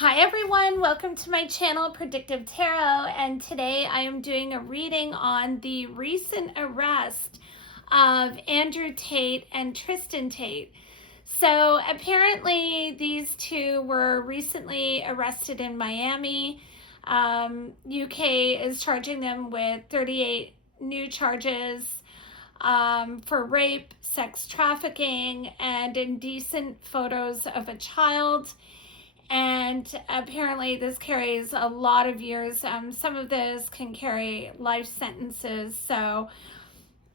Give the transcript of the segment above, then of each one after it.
Hi everyone, welcome to my channel Predictive Tarot, and today I am doing a reading on the recent arrest of Andrew Tate and Tristan Tate. So apparently these two were recently arrested in Miami. UK is charging them with 38 new charges for rape, sex trafficking, and indecent photos of a child. And apparently this carries a lot of years. Some of this can carry life sentences. So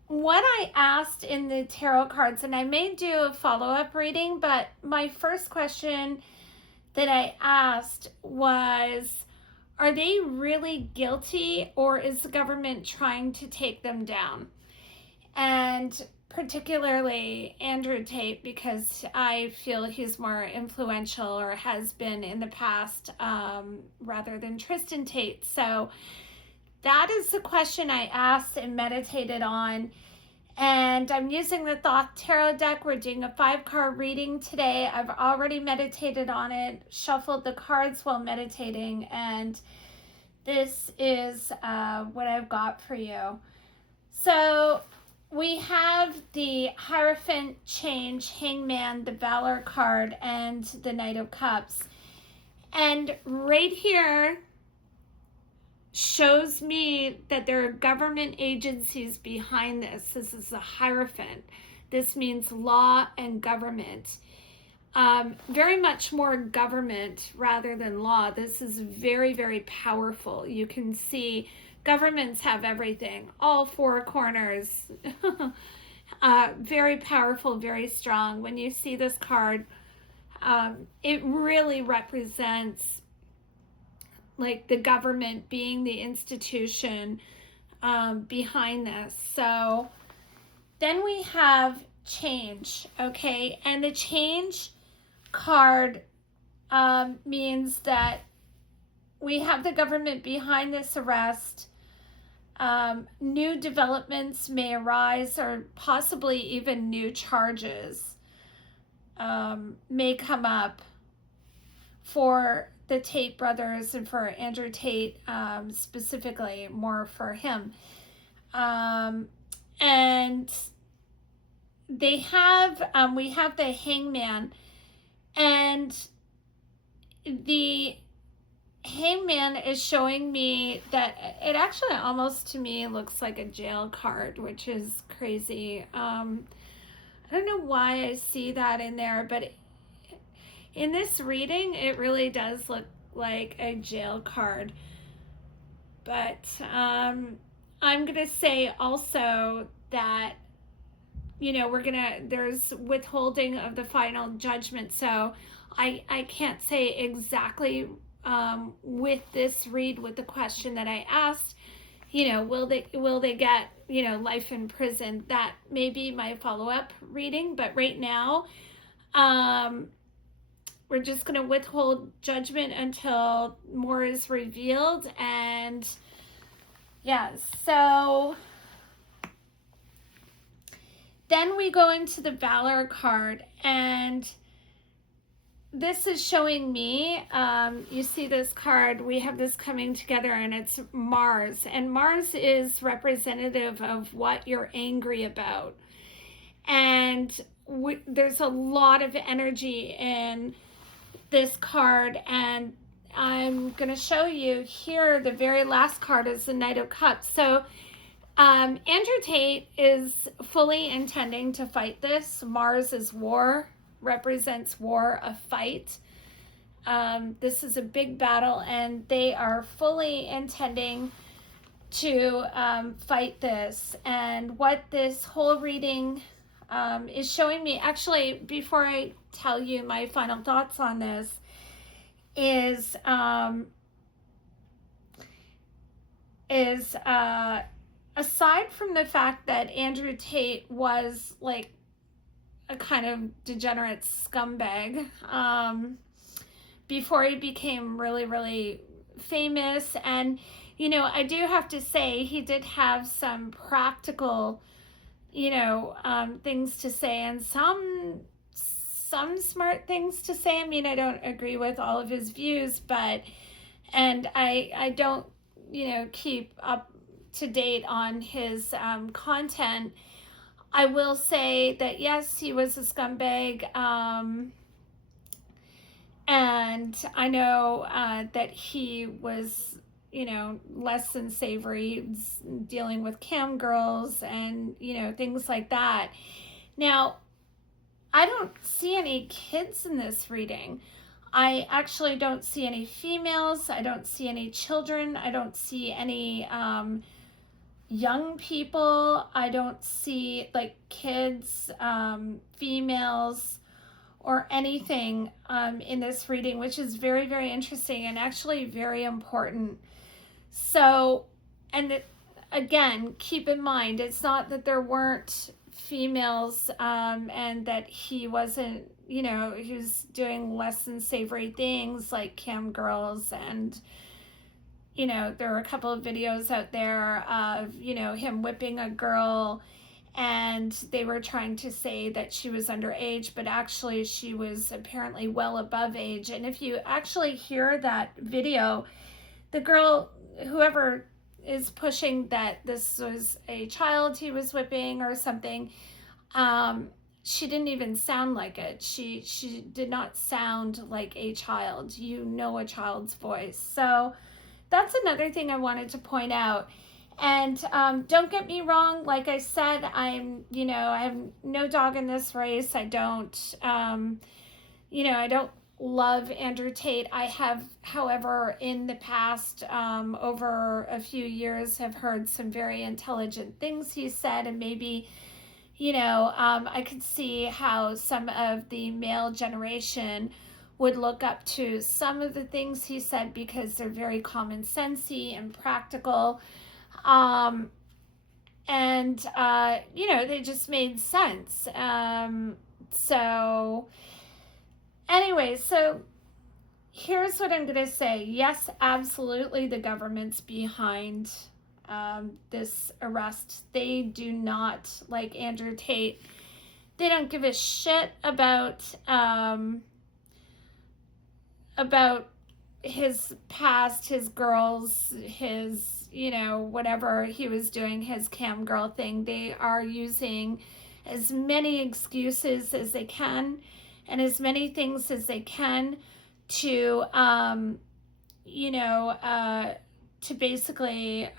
what I asked in the tarot cards, and I may do a follow-up reading, but my first question that I asked was, are they really guilty, or is the government trying to take them down? And particularly Andrew Tate, because I feel he's more influential, or has been in the past, rather than Tristan Tate. So that is the question I asked and meditated on. And I'm using the Thoth Tarot deck. We're doing a 5-card reading today. I've already meditated on it, shuffled the cards while meditating, and this is what I've got for you. So we have the Hierophant, Change, Hangman, the Valor card, and the Knight of Cups. And right here shows me that there are government agencies behind this. This is the Hierophant. This means law and government. Very much more government rather than law. This is very, very powerful. You can see governments have everything, all four corners. Very powerful, very strong. When you see this card, it really represents like the government being the institution behind this. So then we have change, okay? And the change card means that we have the government behind this arrest. New developments may arise, or possibly even new charges may come up for the Tate brothers and for Andrew Tate, specifically, more for him. And they have, we have the Hangman, and the Hangman is showing me that it actually almost to me looks like a jail card, which is crazy. I don't know why I see that in there, but in this reading it really does look like a jail card. But I'm gonna say also that, you know, there's withholding of the final judgment, so I can't say exactly with this read, with the question that I asked, you know, will they get, you know, life in prison? That may be my follow-up reading, but right now we're just going to withhold judgment until more is revealed. And yeah, so then we go into the Valor card, and this is showing me, you see this card, we have this coming together, and it's Mars. And Mars is representative of what you're angry about. And there's a lot of energy in this card. And I'm going to show you here, the very last card is the Knight of Cups. So Andrew Tate is fully intending to fight this. Mars is war, represents war, a fight. This is a big battle, and they are fully intending to fight this. And what this whole reading is showing me, actually, before I tell you my final thoughts on this, is aside from the fact that Andrew Tate was like a kind of degenerate scumbag before he became really, really famous. And, you know, I do have to say he did have some practical, you know, things to say, and some some smart things to say. I mean, I don't agree with all of his views, and I don't, keep up to date on his content. I will say that, yes, he was a scumbag. And I know that he was, less than savory, dealing with cam girls and, things like that. Now, I don't see any kids in this reading. I actually don't see any females. I don't see any children. I don't see any young people. I don't see like kids, females, or anything in this reading, which is very, very interesting and actually very important. So, and again, keep in mind, it's not that there weren't females and that he wasn't, he was doing less than savory things like cam girls, and there are a couple of videos out there of, him whipping a girl, and they were trying to say that she was underage, but actually she was apparently well above age. And if you actually hear that video, the girl, whoever is pushing that this was a child he was whipping or something, she didn't even sound like it. She did not sound like a child. A child's voice. So that's another thing I wanted to point out. And don't get me wrong, like I said, I have no dog in this race. I don't, I don't love Andrew Tate. I have, however, in the past, over a few years, have heard some very intelligent things he said, and maybe, I could see how some of the male generation would look up to some of the things he said because they're very common-sensey and practical. They just made sense. So here's what I'm going to say. Yes, absolutely, the government's behind this arrest. They do not, like Andrew Tate, they don't give a shit about his past, his girls, his, whatever he was doing, his cam girl thing. They are using as many excuses as they can and as many things as they can to, to basically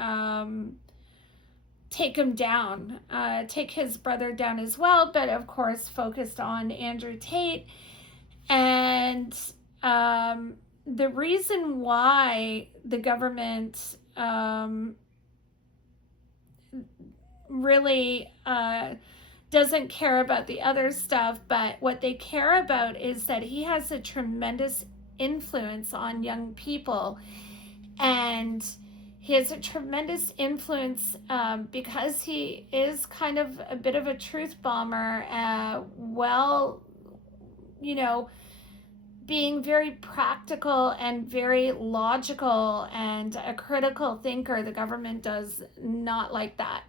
take him down, take his brother down as well, but of course focused on Andrew Tate. And the reason why the government really doesn't care about the other stuff, but what they care about is that he has a tremendous influence on young people, and he has a tremendous influence because he is kind of a bit of a truth bomber, being very practical and very logical and a critical thinker. The government does not like that.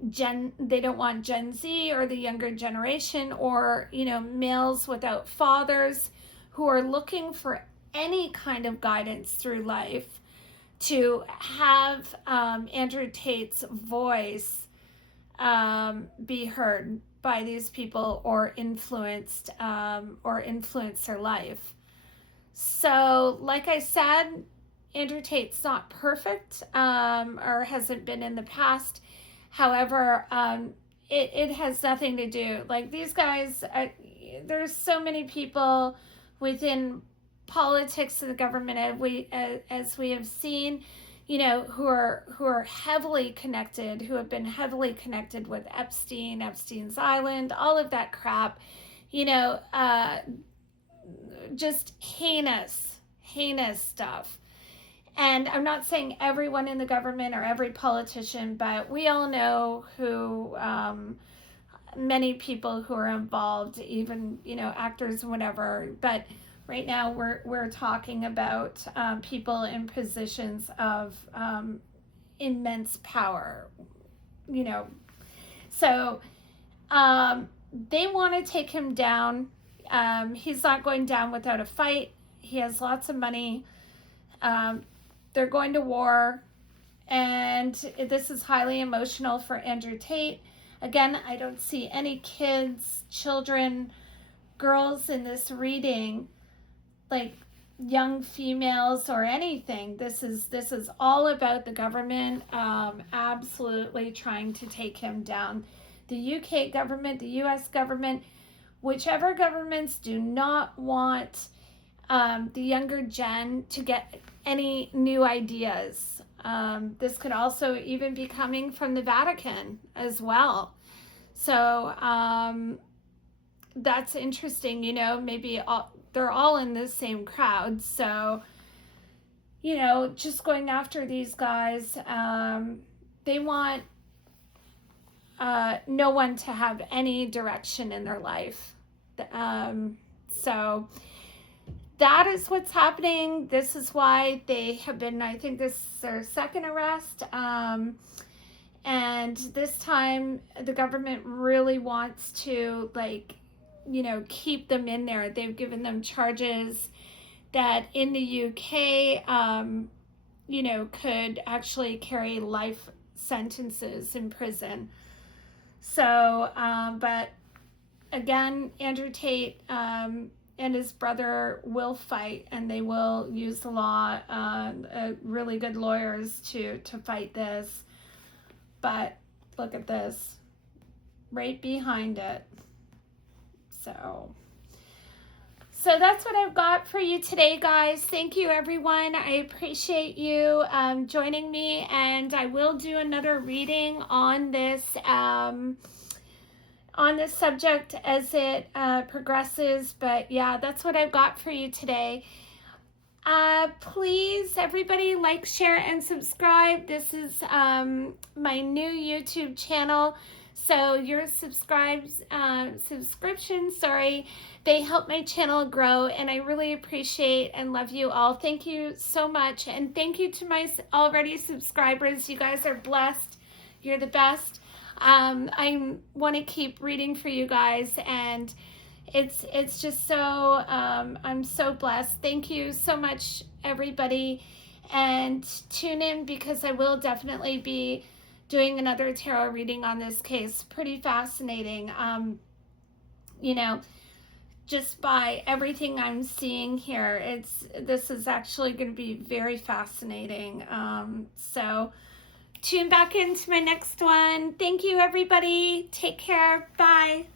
They don't want Gen Z or the younger generation or, males without fathers who are looking for any kind of guidance through life to have Andrew Tate's voice be heard by these people or influence their life. So, like I said, Andrew Tate's not perfect or hasn't been in the past. However, it has nothing to do. Like, these guys, there's so many people within politics of the government, as we have seen, who are heavily connected, who have been heavily connected with Epstein's Island, all of that crap, just heinous stuff. And I'm not saying everyone in the government or every politician, but we all know who, many people who are involved, even, actors and whatever. But right now we're talking about people in positions of immense power, So they want to take him down. He's not going down without a fight. He has lots of money. They're going to war. And this is highly emotional for Andrew Tate. Again, I don't see any kids, children, girls in this reading, like young females or anything. This is all about the government absolutely trying to take him down. The UK government, the US government, whichever governments do not want the younger gen to get any new ideas. This could also even be coming from the Vatican as well. So that's interesting, you know, maybe they're all in the same crowd. So, you know, just going after these guys, they want no one to have any direction in their life. So that is what's happening. This is why they have been, I think this is their second arrest. And this time the government really wants to, like, you know, keep them in there. They've given them charges that in the UK, you know, could actually carry life sentences in prison. So, but again, Andrew Tate and his brother will fight, and they will use the law, really good lawyers to fight this. But look at this, right behind it. So that's what I've got for you today, guys. Thank you, everyone. I appreciate you joining me, and I will do another reading on this subject as it progresses. But yeah, that's what I've got for you today. Please, everybody, like, share, and subscribe. This is my new YouTube channel. So your subscriptions, they help my channel grow, and I really appreciate and love you all. Thank you so much, and thank you to my already subscribers. You guys are blessed. You're the best. I want to keep reading for you guys, and it's just so, I'm so blessed. Thank you so much, everybody, and tune in, because I will definitely be doing another tarot reading on this case. Pretty fascinating. You know, just by everything I'm seeing here, this is actually going to be very fascinating. So tune back into my next one. Thank you, everybody. Take care. Bye.